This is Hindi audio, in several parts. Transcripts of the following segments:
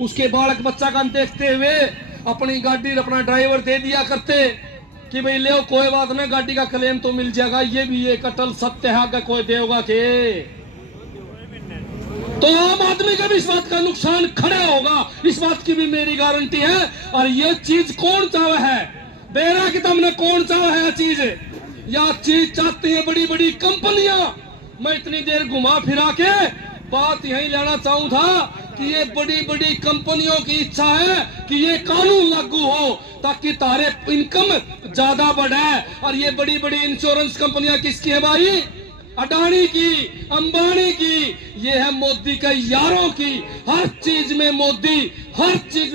उसके बालक बच्चा का देखते हुए अपनी गाड़ी अपना ड्राइवर दे दिया करते कि भाई ले कोई बात नहीं, गाड़ी का क्लेम तो मिल जाएगा। ये भी एक अटल सत्य है कि कोई देगा के, तो आम आदमी का भी इस बात का नुकसान खड़ा होगा, इस बात की भी मेरी गारंटी है। और ये चीज कौन चाहा है, बेरा कि तुमने कौन चाहा है चीज, या चीज चाहती है बड़ी बड़ी कंपनियां। मैं इतनी देर घुमा फिरा के बात यही लाना चाहूं था कि ये बड़ी बड़ी कंपनियों की इच्छा है कि ये कानून लागू हो ताकि तारे इनकम ज्यादा बढ़े। और ये बड़ी बड़ी इंश्योरेंस कंपनियां किसकी है भाई, अडानी की, अंबानी की, ये है मोदी के यारों की। हर चीज में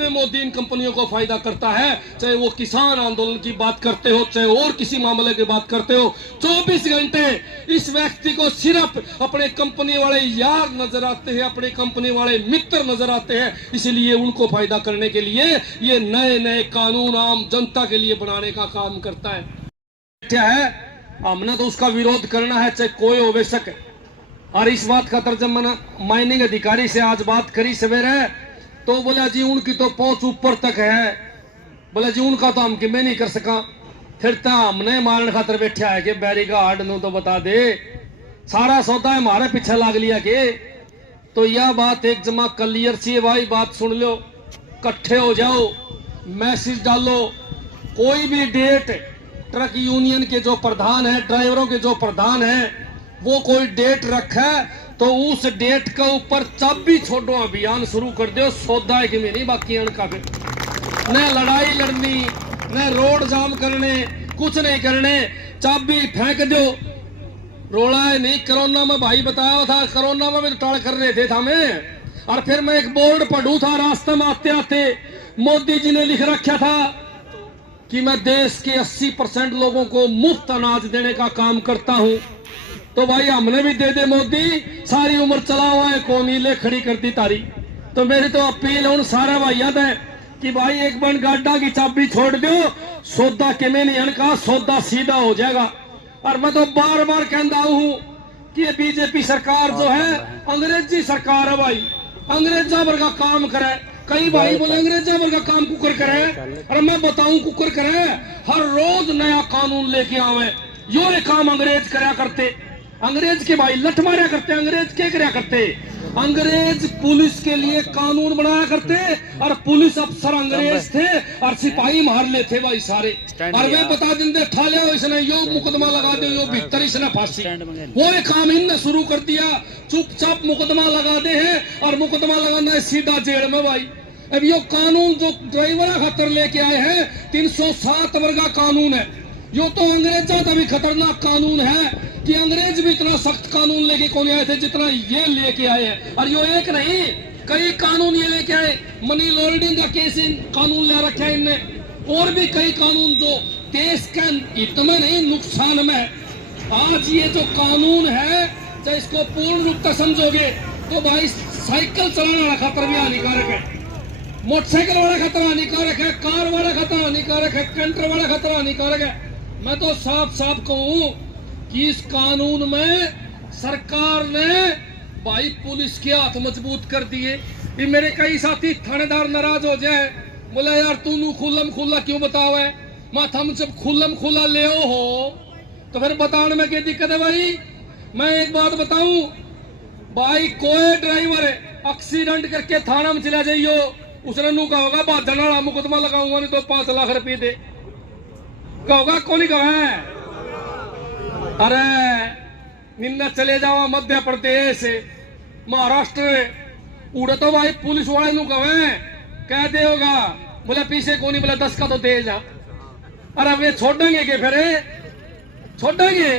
मोदी इन कंपनियों को फायदा करता है, चाहे वो किसान आंदोलन की बात करते हो, चाहे और किसी मामले की बात करते हो। 24 घंटे इस व्यक्ति को सिर्फ अपने कंपनी वाले यार नजर आते हैं, अपने कंपनी वाले मित्र नजर आते हैं, इसलिए उनको फायदा करने के लिए ये नए नए कानून आम जनता के लिए बनाने का काम करता है। क्या है, हमने तो उसका विरोध करना है, चाहे कोई हो बेशक। और इस बात का तर्जमा माइनिंग अधिकारी से आज बात करी सवेरे, तो बोला जी उनकी तो पहुंच ऊपर तक है, बोला जी उनका तो हम किमें नहीं कर सका। फिर तो हमने मारने खातर बैठा है कि बैरीगार्ड नु तो बता दे, सारा सौदा हमारे पीछे लाग लिया के। तो यह बात एक जमा क्लियर सी है भाई, बात सुन लो, इकट्ठे हो जाओ, मैसेज डालो, कोई भी डेट ट्रक यूनियन के जो प्रधान है, ड्राइवरों के जो प्रधान है, वो कोई डेट रखे तो उस डेट के ऊपर चाबी छोड़ो अभियान शुरू कर दो। सौदा है कि में नहीं, बाकी का फिर न लड़ाई लड़नी, न रोड जाम करने, कुछ नहीं करने, चाबी फेंक दो। रोला है नहीं, कोरोना में भाई बताया था, कोरोना में भी टाल कर रहे थे हमें। और फिर मैं एक बोर्ड पढ़ू था रास्ते में आते आते, मोदी जी ने लिख रखा था कि मैं देश के 80% लोगों को मुफ्त अनाज देने का काम करता हूं। तो भाई हमने भी दे दे मोदी, सारी उम्र चला हुआ है, कौन ले खड़ी कर दी तारी। तो मेरी तो अपील उन सारे भाइयों है कि भाई एक बार गाड़ा की चाबी छोड़ दो, सौदा किमें नहीं अनका, सौदा सीधा हो जाएगा। और मैं तो बार बार कहता हूं कि ये बीजेपी सरकार जो है अंग्रेजी सरकार है भाई, अंग्रेजा वर्गा काम करे। कई भाई बोले अंग्रेजा वर्गा काम कुकर करे, और मैं बताऊं कुकर करे, हर रोज नया कानून लेके आवे। यो ये काम अंग्रेज करा करते, अंग्रेज के भाई लठ मारा करते, अंग्रेज क्या करा करते, अंग्रेज पुलिस के लिए कानून बनाया करते, और पुलिस अफसर अंग्रेज थे और सिपाही मार लेते भाई सारे। और मैं बता देंगे ठाले इसने यो मुकदमा लगा दे, यो भीतर इसने फांसी, वो एक काम इनने शुरू कर दिया। चुपचाप मुकदमा लगा दे है, और मुकदमा लगाना है सीधा जेल में भाई। अब यो कानून जो ड्राइवर खातर लेके आए हैं 307 वर्गा कानून है, यो तो अंग्रेजा का भी खतरनाक कानून है कि अंग्रेज भी इतना सख्त कानून लेके कौन आए थे जितना ये लेके आए हैं। और यो एक नहीं, कई कानून ये लेके आए, मनी लॉन्ड्रिंग का केस कानून ले रखा है इनने, और भी कई कानून जो देश के हित में नहीं नुकसान में। आज ये जो कानून है, चाहे इसको पूर्ण रूप से समझोगे तो भाई साइकिल चलाने वाला खतर भी हानिकारक है, मोटरसाइकिल वाला खतरा हानिकारक है, कार वाला खतरा हानिकारक है, कैंटर वाला खतरा हानिकारक है। मैं तो साफ साफ कहूं कि इस कानून में सरकार ने भाई पुलिस के हाथ मजबूत कर दिए। ये मेरे कई साथी थानेदार नाराज हो जाए, बोले यार तू खुल्लम खुल्ला क्यों बताओ है, मत हम जब खुल्लम खुल्ला ले हो तो फिर बताने में क्या दिक्कत है भाई। मैं एक बात बताऊं भाई, कोई ड्राइवर एक्सीडेंट करके थाना में चला जाइयो, उसने नू कहोगा बाधन वाला मुकदमा लगाऊंगा नहीं तो 5 लाख रुपये दे, कहोगा कौन कहा। अरे निन्ना चले जाओ मध्य प्रदेश, महाराष्ट्र, उड़े तो भाई पुलिस वाले नू कहे कह दे होगा, बोले पीछे कौन, बोले 10 का तो दे जा। अरे वे छोड़ेंगे के फिर छोड़ेंगे।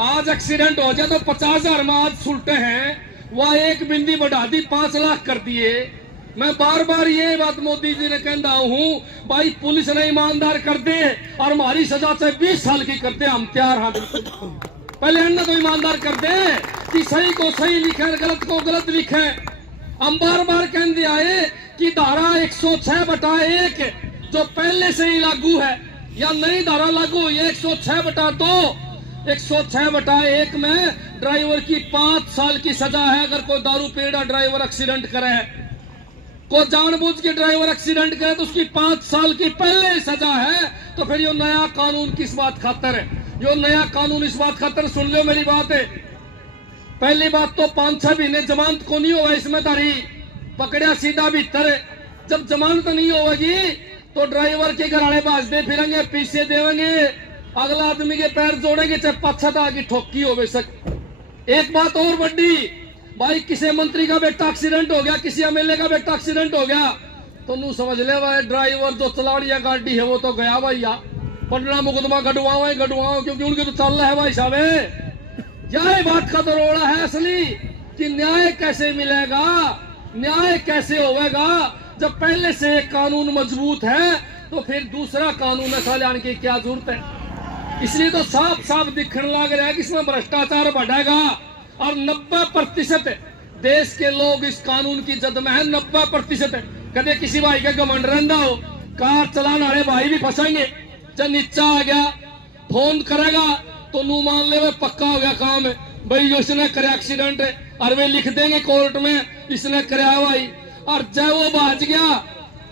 आज एक्सीडेंट हो जाए तो 50,000 में आज सुलटे हैं, वह एक बिंदी बढ़ा दी 5 लाख कर दिए। मैं बार बार ये बात मोदी जी ने कहता हूं भाई, पुलिस ने ईमानदार कर दे और हमारी सजा चाहे 20 साल की कर दे, हम तैयार। हाँ पहले अन्ना तो ईमानदार कर दे कि सही को सही लिखे, गलत को गलत लिखे। हम बार बार कहते आए कि धारा 106/1 जो पहले से ही लागू है या नई धारा लागू हुई है 106/2, 106/1 में ड्राइवर की 5 साल की सजा है अगर कोई दारू पीड़ा ड्राइवर एक्सीडेंट करे है। को जानबूझ के ड्राइवर एक्सीडेंट करे तो उसकी 5 साल की पहले सजा है। तो फिर ये नया कानून किस बात खातर है? यो नया कानून इस बात खातर, सुन लो मेरी बात है। पहली बात तो 5-6 महीने जमानत को नहीं होगा इसमें तारी पकड़िया सीधा भीतर। जब जमानत नहीं होगी तो ड्राइवर के घराने भाजते फिरेंगे, पीछे देवेंगे, अगला आदमी के पैर जोड़ेंगे, चाहे पछता की ठोकी हो बेशक। एक बात और बड़ी भाई, किसी मंत्री का बेटा एक्सीडेंट हो गया, किसी एमएलए का बेटा एक्सीडेंट हो गया तो नू समझ ले भाई ड्राइवर जो चला रही है गाड़ी है वो तो गया भाई, या पढ़ना मुकदमा गढ़वाओ क्योंकि उनके तो चल रहा है भाई साहब। यह बात का तो रोड़ा है असली कि न्याय कैसे मिलेगा, न्याय कैसे होगा। जब पहले से एक कानून मजबूत है तो फिर दूसरा कानून ऐसा लाने की क्या जरूरत है? इसलिए तो साफ साफ दिखने लग रहा है कि इसमें भ्रष्टाचार बढ़ेगा और 90% देश के लोग इस कानून की जद में है। 90% है। कदे किसी भाई का घमंड रहता हो, कार चलाने वाले भाई भी फंसेंगे। जब नीचा आ गया फोन करेगा तो नू मान ले वे पक्का हो गया काम है भाई, जो इसने करे एक्सीडेंट है, और वे लिख देंगे कोर्ट में इसने कराया भाई। और जब वो भाज गया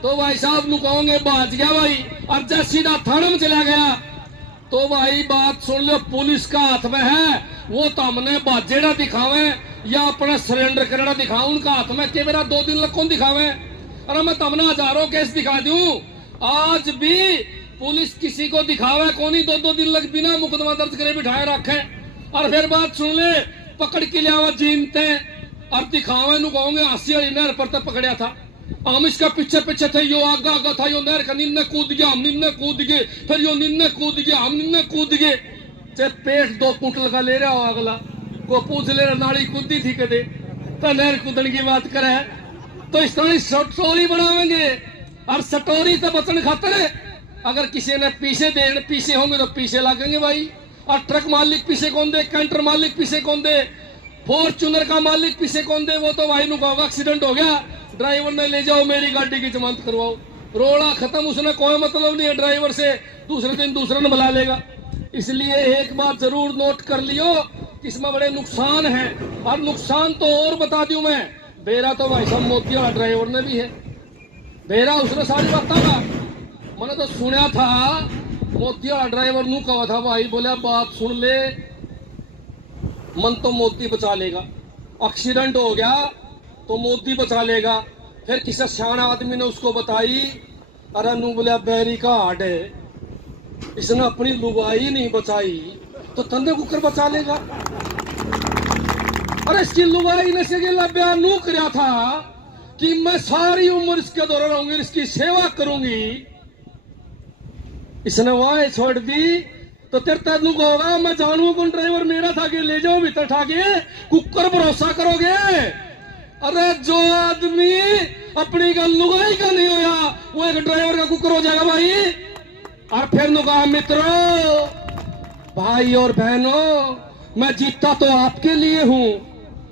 तो भाई साहब नु कहोगे भाज गया भाई, और जब सीधा थाने में चला गया तो भाई बात सुन लो, पुलिस का हाथ में है। वो तो हमने बाजेड़ा दिखावे या अपना सरेंडर करना दिखाओ, उनका हाथ में के मेरा 2 दिन लग कौन दिखावे। अरे मैं तमने हजारों केस दिखा दूं, आज भी पुलिस किसी को दिखावे कौन, 2-2 दिन लग बिना मुकदमा दर्ज करे बिठाए रखे। और फिर बात सुन ले, पकड़ के लिया जीनते और दिखावे नु कहोगे 80 वाली नहर पर तक पकड़िया था, हम इसका पीछे थे, यो आगा था, यो नहर का निन्ने कूद गया, हम निन्ने कूद गए, फिर यो निन्ने कूद गया, हम निन्ने कूद गए। चाहे पेट 2 कुंटल का ले रहा हो अगला को पूछ ले रहा नाड़ी कूदी थी कदे, तो नहर कूदने की बात करे। तो इस तरह स्टोरी बनावेंगे और स्टोरी तो बचन खातर है। अगर किसी ने पीछे होंगे तो पीछे लगेंगे भाई। और ट्रक मालिक पीछे कौन दे, कैंटर मालिक पीछे कौन दे, फॉर्च्यूनर का मालिक पीछे कौन दे, वो तो भाई नु कहोगा एक्सीडेंट हो गया, ड्राइवर ने ले जाओ मेरी गाड़ी की जमानत करवाओ, रोड़ा खत्म। उसने कोई मतलब नहीं है ड्राइवर से, दूसरे दिन दूसरे ने बुला लेगा। इसलिए एक बात जरूर नोट कर लियो, इसमें बड़े नुकसान है। और नुकसान तो और बता दूं मैं, बेरा तो भाई साहब मोती वाला ड्राइवर ने भी है, बेरा उसने सारी बात था। मैंने तो सुना था मोती वाला ड्राइवर नू कहा था भाई, बोला बात सुन ले, मन तो मोदी बचा लेगा, एक्सीडेंट हो गया तो मोदी बचा लेगा। फिर किसी सियाना आदमी ने उसको बताई, अरे नू बोलिया बैरी का हार्ट है, इसने अपनी लुगाई नहीं बचाई तो तंदे कुकर बचा लेगा। अरे इसकी लुगाई ने से बयान नू कराया था कि मैं सारी उम्र इसके दौरान रहूंगी, इसकी सेवा करूंगी, इसने वाह छोड़ दी तो तेरे तनु को होगा मैं जानू कौन ड्राइवर मेरा था कि ले जाओ भीतर ठाके कुकर भरोसा करोगे। अरे जो आदमी अपनी का लुगाई का नहीं होया वो एक ड्राइवर का कुकर हो जाएगा भाई। और फिर नु कहा मित्रों, भाई और बहनों, मैं जीता तो आपके लिए हूं,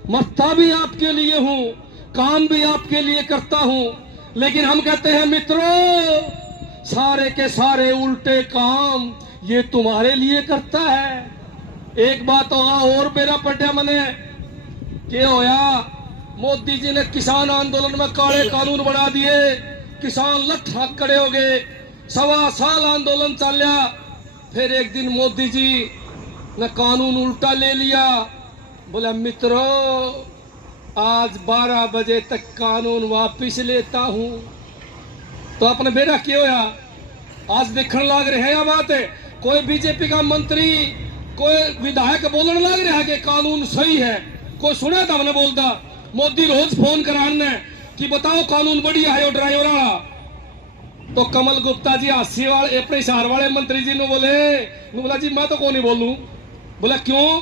मरता भी आपके लिए हूं, काम भी आपके लिए करता हूं, लेकिन हम कहते हैं मित्रों सारे के सारे उल्टे काम ये तुम्हारे लिए करता है। एक बात और मेरा पढ़ा मैंने क्या होया, मोदी जी ने किसान आंदोलन में काले कानून बना दिए, किसान लठ खड़े हो गए, 1.25 साल आंदोलन चलिया। फिर एक दिन मोदी जी ने कानून उल्टा ले लिया, बोला मित्रों आज 12 बजे तक कानून वापिस लेता हूं। तो अपने बेरा क्यों होया, आज देखने लग रहे हैं बात है, कोई बीजेपी का मंत्री कोई विधायक बोलने लग रहा है कि कानून सही है, कोई सुना था हमने बोलता, मोदी रोज फोन कराने कि बताओ कानून बढ़िया है ड्राइवर वाला। तो कमल गुप्ता जी हासी वाले अपने शहर वाले मंत्री जी ने बोला जी मैं तो कौन नहीं बोलूं। बोला क्यों,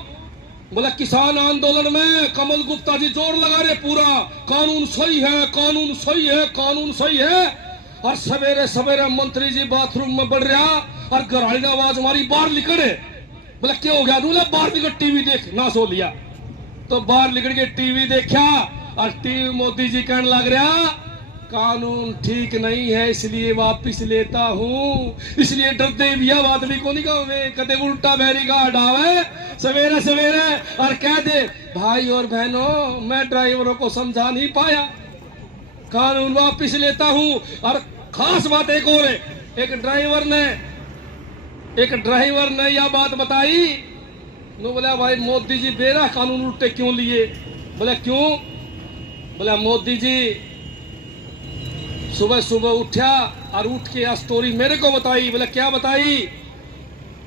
बोला किसान आंदोलन में कमल गुप्ता जी जोर लगा रहे पूरा कानून सही है, कानून सही है, कानून सही है। और सवेरे सवेरे मंत्री जी बाथरूम में बढ़ रहा और घराड़ी ने आवाज मारी बाहर निकले। बोला क्या हो गया, बोला बाहर निकल टीवी देख ना सो लिया। तो बाहर निकल के टीवी देखा और टीवी मोदी जी कहने लग रहा कानून ठीक नहीं है इसलिए वापिस लेता हूँ, इसलिए डरते भी बात भी को नहीं कहोगे, कदे उल्टा बैरी का हटावे सवेरे सवेरे और कह दे भाई और बहनों मैं ड्राइवरों को समझा नहीं पाया, कानून वापिस लेता हूं। और खास बात एक और है, एक ड्राइवर ने यह बात बताई। नो बोला भाई मोदी जी बेरा कानून उल्टे क्यों लिए? बोला क्यों? बोला मोदी जी सुबह सुबह उठा और उठ के यह स्टोरी मेरे को बताई। बोला क्या बताई?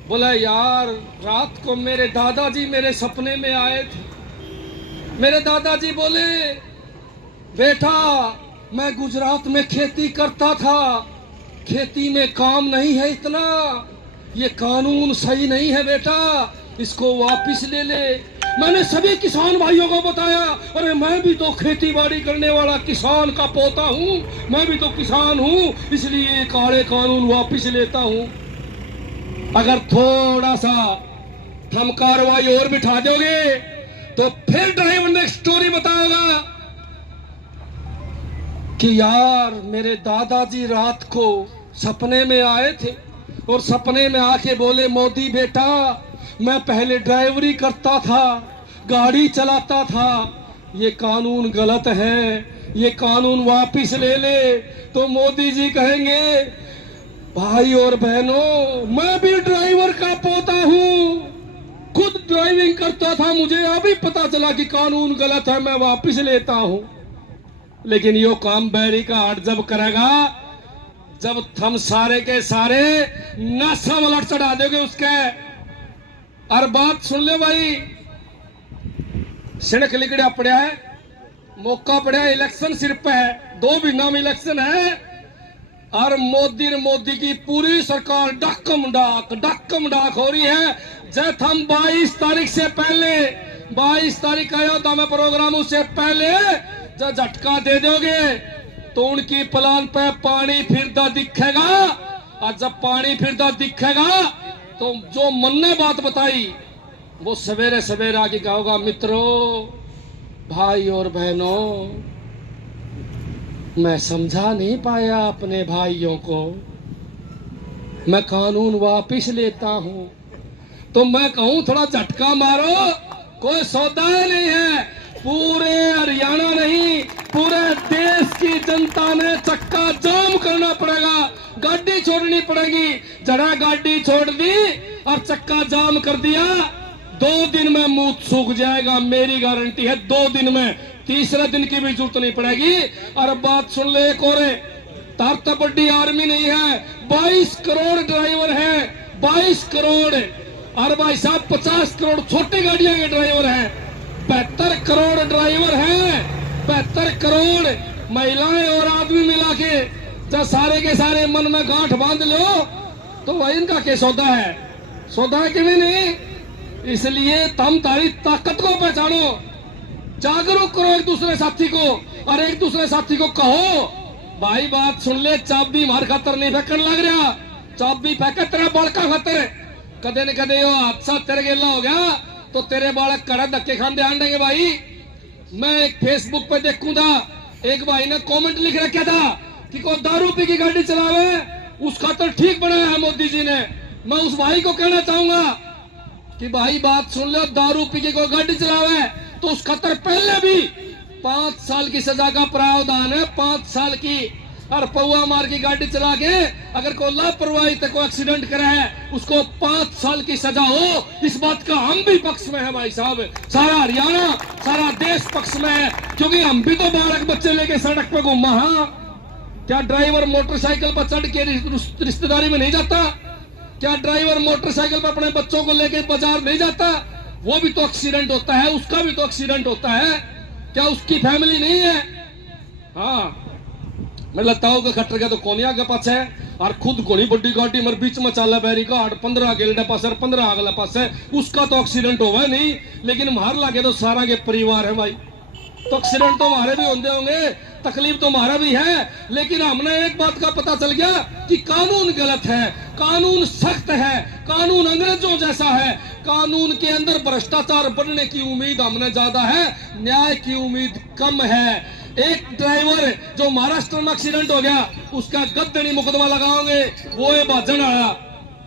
बोला यार रात को मेरे दादाजी मेरे सपने में आए थे। मेरे दादाजी बोले बेटा मैं गुजरात में खेती करता था, खेती में काम नहीं है इतना, ये कानून सही नहीं है बेटा, इसको वापिस ले ले। मैंने सभी किसान भाइयों को बताया, अरे मैं भी तो खेती बाड़ी करने वाला किसान का पोता हूँ, मैं भी तो किसान हूँ, इसलिए काले कानून वापिस लेता हूँ। अगर थोड़ा सा हम कार्रवाई और बिठा दोगे तो फिर ड्राइवर ने स्टोरी बताएगा कि यार मेरे दादाजी रात को सपने में आए थे और सपने में आके बोले मोदी बेटा मैं पहले ड्राइवरी करता था, गाड़ी चलाता था, ये कानून गलत है, ये कानून वापिस ले ले। तो मोदी जी कहेंगे भाई और बहनों मैं भी ड्राइवर का पोता हूं, खुद ड्राइविंग करता था, मुझे अभी पता चला कि कानून गलत है, मैं वापिस लेता हूं। लेकिन यो काम बैरी का हाट जब करेगा जब हम सारे के सारे नशा मलट चढ़ा दोगे उसके। और बात सुन ले भाई, सड़क लिकड़ा पड़ा है, मौका पड़ा है, इलेक्शन सिर पे है, 2 महीना में इलेक्शन है और मोदी की पूरी सरकार डक्कम डाक हो रही है। जब हम 22 तारीख से पहले 22 तारीख अयोध्या में प्रोग्राम उससे पहले जब झटका दे दोगे तो उनकी प्लान पे पानी फिरता दिखेगा। और जब पानी फिरता दिखेगा तो जो मन ने बात बताई वो सवेरे सवेरे आके कहोगा मित्रों भाई और बहनों मैं समझा नहीं पाया अपने भाइयों को, मैं कानून वापिस लेता हूं। तो मैं कहूं थोड़ा झटका मारो, कोई सौदा नहीं है, पूरे हरियाणा नहीं पूरे देश की जनता ने चक्का जाम करना पड़ेगा, गाड़ी छोड़नी पड़ेगी। जरा गाड़ी छोड़ दी और चक्का जाम कर दिया 2 दिन में मुंह सूख जाएगा, मेरी गारंटी है 2 दिन में, तीसरे दिन की भी जरूरत नहीं पड़ेगी। और बात सुन ले एक और, तार बड़ी आर्मी नहीं है, 22 करोड़ ड्राइवर है, 22 करोड़। और भाई साहब 50 करोड़ छोटी गाड़ियों के ड्राइवर हैं, 75 करोड़ ड्राइवर हैं, 75 करोड़ महिलाएं और आदमी मिला के जब सारे के सारे मन में गांठ बांध लो तो वही इनका क्या सौदा है? सौदा है कि नहीं? इसलिए तुम तारी ताकत को पहचानो, जागरूक करो एक दूसरे साथी को और एक दूसरे साथी को कहो भाई बात सुन ले, चाबी मार खातर नहीं फेंकन लग रहा, चाबी फेंके तेरा बालका खातर, कदे न कदे यो हादसा तेरे गेला हो गया तो तेरे बालक कड़ा धक्के खाने आन देंगे। भाई मैं एक फेसबुक पे देखूं था, एक भाई ने कमेंट लिख रखा था कि कोई दारू पी की गाड़ी चलावे उस खातर ठीक बनाया है मोदी जी ने। मैं उस भाई को कहना चाहूंगा कि भाई बात सुन लो, दारू पी के कोई गाड़ी चलावे तो उस खातर पहले भी 5 साल की सजा का प्रावधान है, 5 साल की। और पौआ मार की गाड़ी चला के अगर कोई लापरवाही तक कोई एक्सीडेंट करा है उसको 5 साल की सजा हो, इस बात का हम भी पक्ष में है भाई साहब, सारा हरियाणा सारा देश पक्ष में है, क्योंकि हम भी तो बालक बच्चे लेके सड़क पे घूमा। हाँ क्या ड्राइवर मोटरसाइकिल पर चढ़ के रिश्तेदारी में नहीं जाता? क्या ड्राइवर मोटरसाइकिल पर अपने बच्चों को लेके बाजार नहीं जाता? वो भी तो एक्सीडेंट होता है, उसका भी तो एक्सीडेंट होता है, क्या उसकी फैमिली नहीं है? हाँ मैं लगता होगा खट्टर गया तो कौन आगे पास है और खुद घोड़ी बड़ी गाड़ी मर बीच में चाला बैरी का 8-15 अगले पास है 15 अगला पास है, उसका तो एक्सीडेंट होगा नहीं, लेकिन मार लागे तो सारा के परिवार है भाई। तो एक्सीडेंट तो हमारे भी होंगे, तकलीफ तो हमारा भी है, लेकिन हमने एक बात का पता चल गया कि कानून गलत है, कानून सख्त है, कानून अंग्रेजों जैसा है, कानून के अंदर भ्रष्टाचार बढ़ने की उम्मीद हमने ज्यादा है, न्याय की उम्मीद कम है। एक ड्राइवर जो महाराष्ट्र में एक्सीडेंट हो गया उसका गद्दनी मुकदमा लगाओगे वो है भाजन आया,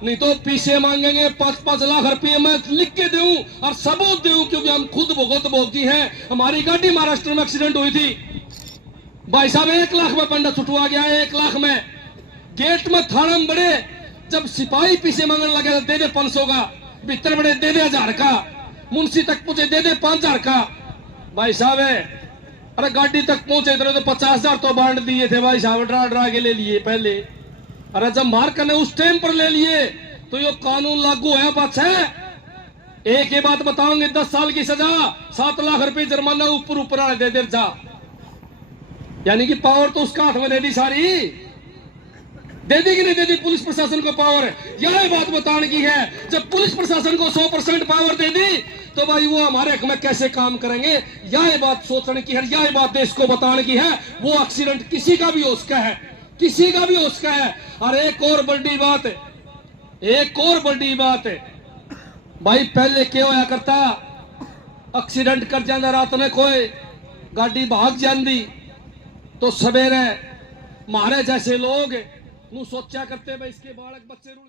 नहीं तो पीछे मांगेंगे 5-5 लाख रुपये मैं लिख के दूं और सबूत दूं, क्योंकि हम खुद भुगत भोगी हैं। हमारी गाड़ी महाराष्ट्र में एक्सीडेंट हुई थी, भाई साहब 1 लाख में पंडा छुटवा गया, 1 लाख में। गेट में थाना में बड़े जब सिपाही पीछे मांगने लगे दे दे 500 का, भीतर बड़े दे दे 1000 का, मुंशी तक पूछे दे दे 5000 का। भाई साहब अरे गाड़ी तक पहुंचे तो 50,000 तो बांट दिए थे भाई साहब, डरा डरा के ले लिए पहले। अरे जब मार करने उस टाइम पर ले लिए तो ये कानून लागू है बात है। एक ही बात बताऊंगे, 10 साल की सजा, 7 लाख रुपए जुर्माना, ऊपर दे दे जा। यानी कि पावर तो उसका हाथ में दे दी सारी, दे दी कि नहीं दे दी पुलिस प्रशासन को पावर। यह बात बताने की है, जब पुलिस प्रशासन को 100% पावर दे दी तो भाई वो हमारे हक में कैसे काम करेंगे, यह बात सोचने की है, यह बात देश को बताने की है। वो एक्सीडेंट किसी का भी हो सकता है, किसी का भी हो सकता है। और एक और बड़ी बात, एक और बड़ी बात भाई, पहले क्या होया करता, एक्सीडेंट कर जाना रात में कोई गाड़ी भाग जाती तो सवेरे मारे जैसे लोग सोचा करते भाई इसके बालक बच्चे रुड़